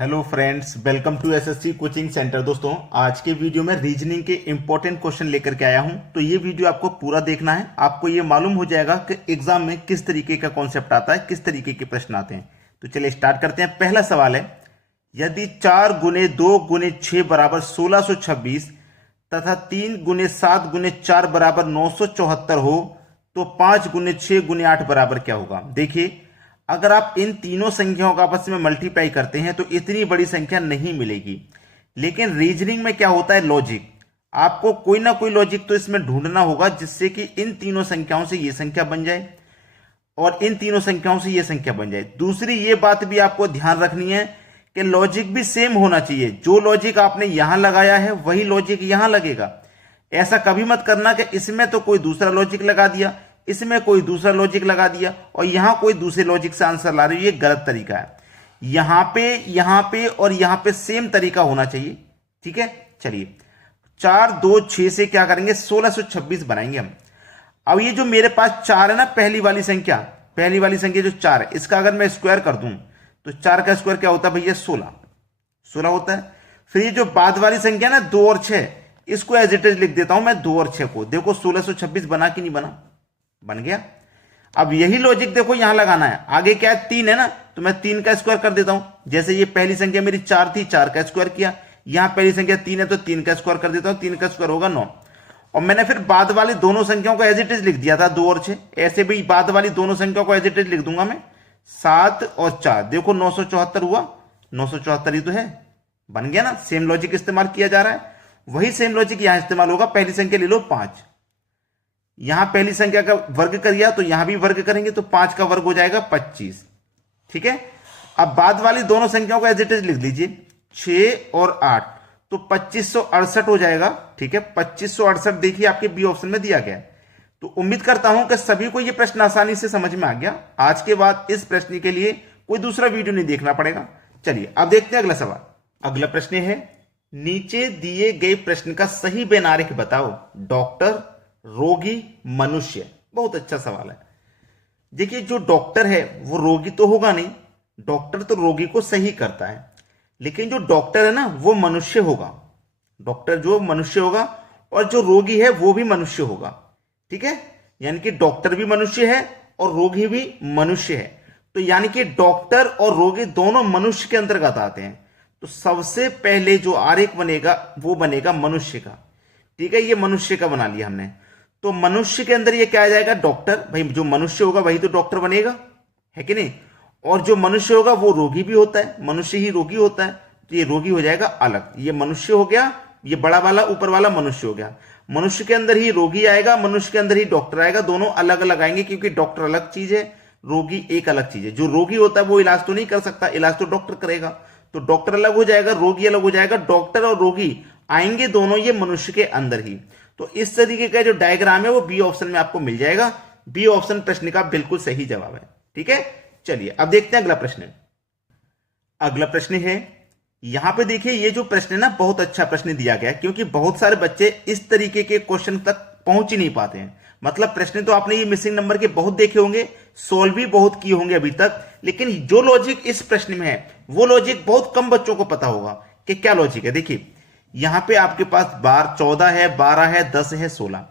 Hello friends, welcome to SSC coaching centre. दोस्तों, आज के वीडियो में रीजनिंग के इंपॉर्टेंट क्वेश्चन लेकर के आया हूं। तो ये वीडियो आपको पूरा देखना है। आपको ये मालूम हो जाएगा कि एग्जाम में किस तरीके का कॉन्सेप्ट आता है, किस तरीके के प्रश्न आते हैं। तो चलिए स्टार्ट करते हैं। पहला सवाल है, यदि 4 गुने 2 गुने 6 बराबर 1626 तथा 3 गुने 7 गुने 4 बराबर 974 हो तो 5 गुने 6 गुने 8 बराबर क्या होगा। देखिए, अगर आप इन तीनों संख्याओं का आपस में मल्टीप्लाई करते हैं तो इतनी बड़ी संख्या नहीं मिलेगी। लेकिन रीजनिंग में क्या होता है, लॉजिक। आपको कोई ना कोई लॉजिक तो इसमें ढूंढना होगा जिससे कि इन तीनों संख्याओं से ये संख्या बन जाए और इन तीनों संख्याओं से ये संख्या बन जाए। दूसरी ये बात भी आपको ध्यान रखनी है कि लॉजिक भी सेम होना चाहिए। जो लॉजिक आपने यहां लगाया है वही लॉजिक यहां लगेगा। ऐसा कभी मत करना कि इसमें तो कोई दूसरा लॉजिक लगा दिया, इसमें कोई दूसरा लॉजिक लगा दिया और यहां कोई दूसरे लॉजिक से आंसर ला रही है। ये गलत तरीका है। यहां पे और यहां पे सेम तरीका होना चाहिए। ठीक है, चलिए 4 2 6 से क्या करेंगे, 1626 बनाएंगे हम। अब ये जो मेरे पास 4 है ना, पहली वाली संख्या जो 4 है, इसका अगर मैं स्क्वायर कर दूं तो 4 का स्क्वायर क्या होता है भैया, 16 होता है। फिर ये जो बाद वाली संख्या ना 2 और 6, इसको एज इट इज लिख देता हूं मैं 2 और 6 को। देखो 1626 बना कि नहीं बना, बन गया। अब यही लॉजिक देखो यहां लगाना है। आगे क्या है, 3 है ना, तो मैं 3 का स्क्वायर कर देता हूं। जैसे ये पहली संख्या मेरी 4 थी, 4 का स्क्वायर किया। यहां पहली संख्या 3 है तो 3 का स्क्वायर कर देता हूं। 3 का स्क्वायर होगा 9। और मैंने फिर बाद वाली दोनों संख्याओं को एज इट इज लिख दिया था 2 और 6। ऐसे भी बाद वाली दोनों संख्याओं को एज इट इज लिख दूंगा मैं, 7 और 4। देखो 974 हुआ, 974 ही तो है, बन गया ना। सेम लॉजिक इस्तेमाल किया जा रहा है, वही सेम लॉजिक यहां इस्तेमाल होगा। पहली संख्या ले लो 5, यहां पहली संख्या का वर्ग करिए तो यहां भी वर्ग करेंगे तो 5 का वर्ग हो जाएगा 25। ठीक है, अब बाद वाली दोनों संख्याओं को एज इट इज लिख लीजिए, 6 और 8, तो 2568 हो जाएगा। ठीक है, 2568 देखिए आपके बी ऑप्शन में दिया गया है। तो उम्मीद करता हूं कि सभी को यह प्रश्न आसानी से समझ में आ गया। आज के बाद इस प्रश्न के लिए कोई दूसरा वीडियो नहीं देखना पड़ेगा। चलिए अब देखते हैं अगला सवाल। अगला प्रश्न है, नीचे दिए गए प्रश्न का सही बेनारिक बताओ। डॉक्टर, रोगी, मनुष्य। बहुत अच्छा सवाल है। देखिए, जो डॉक्टर है वो रोगी तो होगा नहीं, डॉक्टर तो रोगी को सही करता है। लेकिन जो डॉक्टर है ना वो मनुष्य होगा। डॉक्टर जो मनुष्य होगा और जो रोगी है वो भी मनुष्य होगा। ठीक है, यानी कि डॉक्टर भी मनुष्य है और रोगी भी मनुष्य है। तो यानी कि डॉक्टर और रोगी दोनों मनुष्य के अंतर्गत आते हैं। तो सबसे पहले जो आरेख बनेगा वो बनेगा मनुष्य का। ठीक है, ये मनुष्य का बना लिया हमने। तो मनुष्य के अंदर ये क्या आ जाएगा, डॉक्टर। भाई जो मनुष्य होगा वही तो डॉक्टर बनेगा, है कि नहीं। और जो मनुष्य होगा वो रोगी भी होता है, मनुष्य ही रोगी होता है। तो ये रोगी हो जाएगा अलग। ये मनुष्य हो गया, ये बड़ा वाला ऊपर वाला मनुष्य हो गया। मनुष्य के अंदर ही रोगी आएगा, मनुष्य के अंदर ही डॉक्टर आएगा। दोनों अलग अलग आएंगे क्योंकि डॉक्टर अलग चीज है, रोगी एक अलग चीज है। जो रोगी होता है वो इलाज तो नहीं कर सकता, इलाज तो डॉक्टर करेगा। तो डॉक्टर अलग हो जाएगा, रोगी अलग हो जाएगा। डॉक्टर और रोगी आएंगे दोनों ये मनुष्य के अंदर ही। तो इस तरीके का जो डायग्राम है वो बी ऑप्शन में आपको मिल जाएगा। बी ऑप्शन प्रश्न का बिल्कुल सही जवाब है। ठीक है, चलिए अब देखते हैं अगला प्रश्न। अगला प्रश्न है, यहां पे देखिए ये जो प्रश्न है ना बहुत अच्छा प्रश्न दिया गया है, क्योंकि बहुत सारे बच्चे इस तरीके के क्वेश्चन तक पहुंच ही नहीं पाते हैं। मतलब प्रश्न तो आपने ये मिसिंग नंबर के बहुत देखे होंगे, सोल्व भी बहुत किए होंगे अभी तक, लेकिन जो लॉजिक इस प्रश्न में है वो लॉजिक बहुत कम बच्चों को पता होगा कि क्या लॉजिक है। देखिए यहां पे आपके पास 14 है, 12 है, 10 है, 16,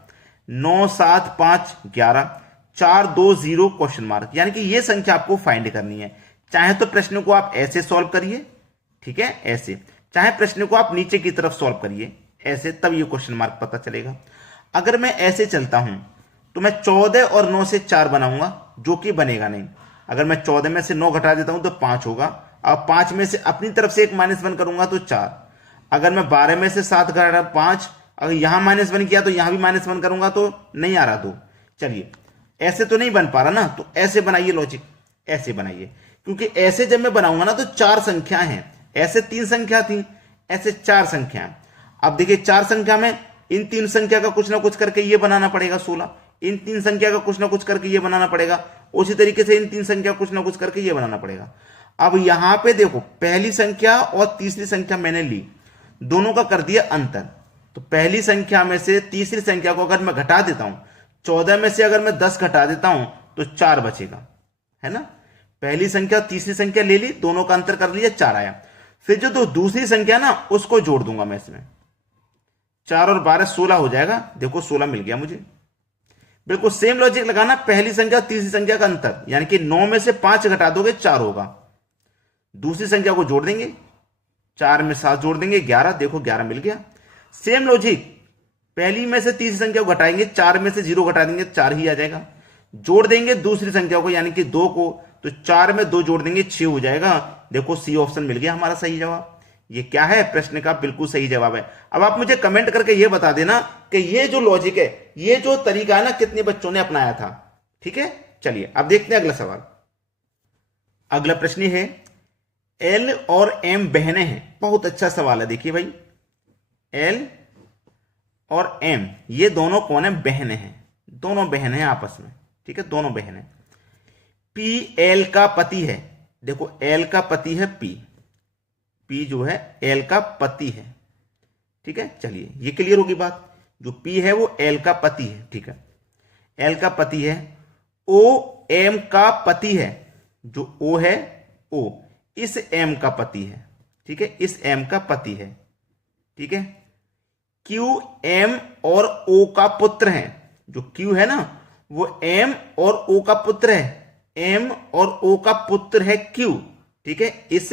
9 7 5 11, 4 2 0 क्वेश्चन मार्क। यानी कि ये संख्या आपको फाइंड करनी है। चाहे तो प्रश्न को आप ऐसे सॉल्व करिए, ठीक है, ऐसे, चाहे प्रश्न को आप नीचे की तरफ सॉल्व करिए ऐसे, तब ये क्वेश्चन मार्क पता चलेगा। अगर मैं ऐसे चलता हूं तो मैं 14 और 9 से 4 बनाऊंगा, जो कि बनेगा नहीं। अगर मैं 14 में से 9 घटा देता हूं तो 5 होगा। अब 5 में से अपनी तरफ से एक -1 करूंगा तो 4। अगर मैं 12 में से 7 घटा 5, अगर यहां -1 किया तो यहां भी -1 करूंगा तो नहीं आ रहा 2। चलिए ऐसे तो नहीं बन पा रहा ना, तो ऐसे बनाइए लॉजिक, ऐसे बनाइए। क्योंकि ऐसे जब मैं बनाऊंगा ना तो 4 संख्या हैं, ऐसे 3 संख्या थी, ऐसे 4 संख्या। अब देखिए 4 संख्या में इन 3 संख्या का कुछ ना कुछ करके ये बनाना पड़ेगा 16, इन 3 संख्या का कुछ ना कुछ करके ये बनाना पड़ेगा, उसी तरीके से इन 3 संख्या कुछ ना कुछ करके ये बनाना पड़ेगा। अब यहां पे देखो पहली संख्या और तीसरी संख्या मैंने ली, दोनों का कर दिया अंतर। तो पहली संख्या में से तीसरी संख्या को अगर मैं घटा देता हूं, 14 में से अगर मैं 10 घटा देता हूं तो 4 बचेगा, है ना। पहली संख्या तीसरी संख्या ले ली, दोनों का अंतर कर लिया, 4 आया। फिर जो दूसरी संख्या ना उसको जोड़ दूंगा मैं इसमें। 4 और 12 16 हो जाएगा। देखो 16 मिल गया मुझे। बिल्कुल सेम लॉजिक लगाना, पहली संख्या तीसरी संख्या का अंतर, यानी कि 9 में से 5 घटा दोगे 4 होगा। दूसरी संख्या को जोड़ देंगे, 4 में 7 जोड़ देंगे 11, देखो 11 मिल गया। सेम लॉजिक, पहली में से तीसरी संख्या को घटाएंगे, 4 में से 0 घटा देंगे 4 ही आ जाएगा। जोड़ देंगे दूसरी संख्या को यानी कि 2 को, तो 4 में 2 जोड़ देंगे 6 हो जाएगा। देखो सी ऑप्शन मिल गया हमारा सही जवाब। ये क्या है, प्रश्न का बिल्कुल सही जवाब है। अब आप मुझे कमेंट करके ये बता देना कि ये जो लॉजिक है, ये जो तरीका है ना, कितने बच्चों ने अपनाया था। ठीक है, चलिए अब देखते हैं अगला सवाल। अगला प्रश्न है, एल और एम बहनें हैं। बहुत अच्छा सवाल है। देखिए भाई, एल और एम ये दोनों कौन है, बहनें हैं। दोनों बहनें हैं आपस में। ठीक है, दोनों बहनें। पी एल का पति है। देखो एल का पति है पी, पी जो है एल का पति है। ठीक है, चलिए ये क्लियर होगी बात। जो पी है वो एल का पति है। ठीक है, एल का पति है। ओ एम का पति है। जो ओ है, ओ इस एम का पति है। ठीक है, इस एम का पति है। ठीक है, क्यू एम और ओ का पुत्र है। जो क्यू है ना वो एम और ओ का पुत्र है। एम और ओ का पुत्र है क्यू। ठीक है, इस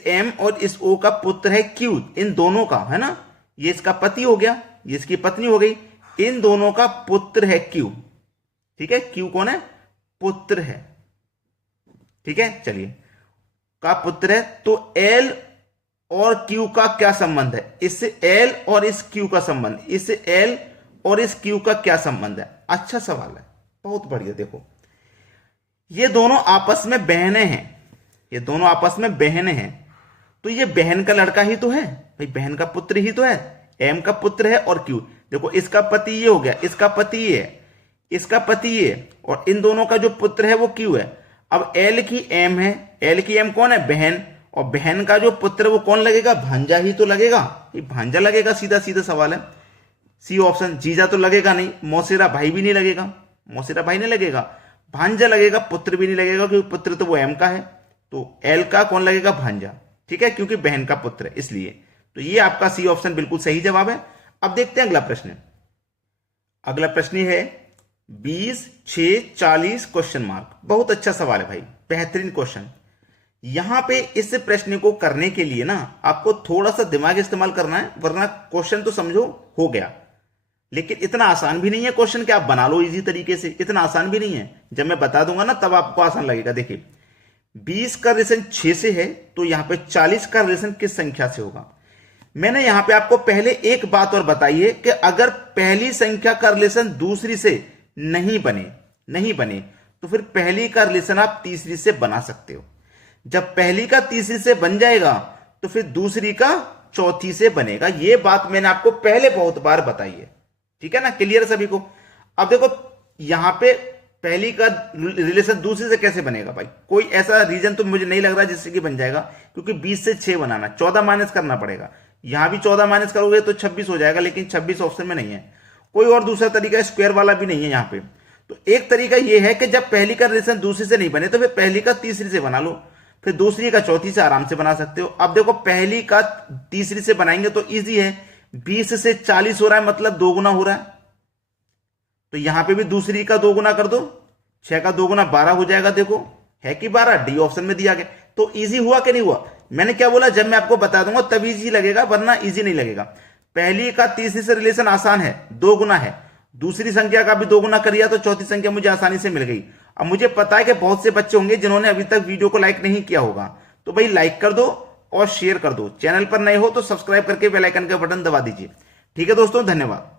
एम और इस ओ का पुत्र है क्यू। इन दोनों का है ना, ये इसका पति हो गया, ये इसकी पत्नी हो गई। इन दोनों का पुत्र है क्यू। ठीक है, क्यू कौन है, पुत्र है। ठीक है, चलिए का पुत्र है। तो एल और क्यू का क्या संबंध है, इस एल और इस क्यू का संबंध, इस एल और इस क्यू का क्या संबंध है। अच्छा सवाल है, बहुत बढ़िया। देखो ये दोनों आपस में बहनें हैं, ये दोनों आपस में बहनें हैं। तो ये बहन का लड़का ही तो है भाई, बहन का पुत्र ही तो है। एम का पुत्र है और क्यू। देखो इसका पति ये हो गया, इसका पति ये है, इसका पति ये, और इन दोनों का जो पुत्र है वो क्यू है। अब एल की एम है, एल की एम कौन है, बहन, और बहन का जो पुत्र वो कौन लगेगा, भांजा ही तो लगेगा। ये भांजा लगेगा, सीधा सीधा सवाल है। C option. जीजा तो लगेगा नहीं, मौसेरा भाई भी नहीं लगेगा, मौसेरा भाई नहीं लगेगा, भांजा लगेगा, पुत्र भी नहीं लगेगा क्योंकि पुत्र तो वो एम का है। तो एल का कौन लगेगा, भांजा। ठीक है, क्योंकि बहन का पुत्र है इसलिए। तो ये आपका सी ऑप्शन बिल्कुल सही जवाब है। अब देखते हैं अगला प्रश्न। अगला प्रश्न है 20, 6, 40 क्वेश्चन मार्क। बहुत अच्छा सवाल है भाई, बेहतरीन क्वेश्चन। यहां पे इस प्रश्न को करने के लिए ना आपको थोड़ा सा दिमाग इस्तेमाल करना है, वरना क्वेश्चन तो समझो हो गया, लेकिन इतना आसान भी नहीं है क्वेश्चन कि आप बना लो इजी तरीके से। इतना आसान भी नहीं है, जब मैं बता दूंगा ना तब आपको आसान लगेगा। देखिए 20 का रिलेशन 6 से है, तो यहां पे 40 का रिलेशन किस संख्या से होगा। मैंने यहां पे आपको पहले एक बात और बताई है कि अगर पहली संख्या का रिलेशन दूसरी से नहीं बने तो फिर पहली का रिलेशन आप तीसरी से बना सकते हो। जब पहली का तीसरी से बन जाएगा तो फिर दूसरी का चौथी से बनेगा। यह बात मैंने आपको पहले बहुत बार बताई है। ठीक है ना, क्लियर सभी को। अब देखो यहां पे पहली का रिलेशन दूसरी से कैसे बनेगा भाई, कोई ऐसा रीजन तो मुझे नहीं लग रहा जिससे कि बन जाएगा, क्योंकि 20 से 6 बनाना, 14 माइनस करना पड़ेगा। यहां भी 14 माइनस करोगे तो 26 हो जाएगा, लेकिन 26 ऑप्शन में नहीं है। कोई और दूसरा तरीका स्क्वायर वाला भी नहीं है यहां पे। तो एक तरीका यह है कि जब पहली का रिलेशन दूसरी से नहीं बने तो फिर पहली का तीसरी से बना लो, फिर दूसरी का चौथी से आराम से बना सकते हो। अब देखो पहली का तीसरी से बनाएंगे तो इजी है, 20 से 40 हो रहा है, मतलब 2 गुना हो रहा है। तो यहां पे भी दूसरी का 2 गुना कर दो, 6 का 2 गुना 12 हो जाएगा। देखो है कि 12, डी ऑप्शन में दिया गया। तो इजी हुआ कि नहीं हुआ। मैंने क्या बोला, जब मैं आपको बता दूंगा तब इजी लगेगा, वरना इजी नहीं लगेगा। पहली का तीसरी से रिलेशन आसान है, 2 गुना है। दूसरी संख्या का भी 2 गुना करिया तो चौथी संख्या मुझे आसानी से मिल गई। अब मुझे पता है कि बहुत से बच्चे होंगे जिन्होंने अभी तक वीडियो को लाइक नहीं किया होगा, तो भाई लाइक कर दो और शेयर कर दो। चैनल पर नए हो तो सब्सक्राइब करके बेल आइकन का बटन दबा दीजिए। ठीक है दोस्तों, धन्यवाद।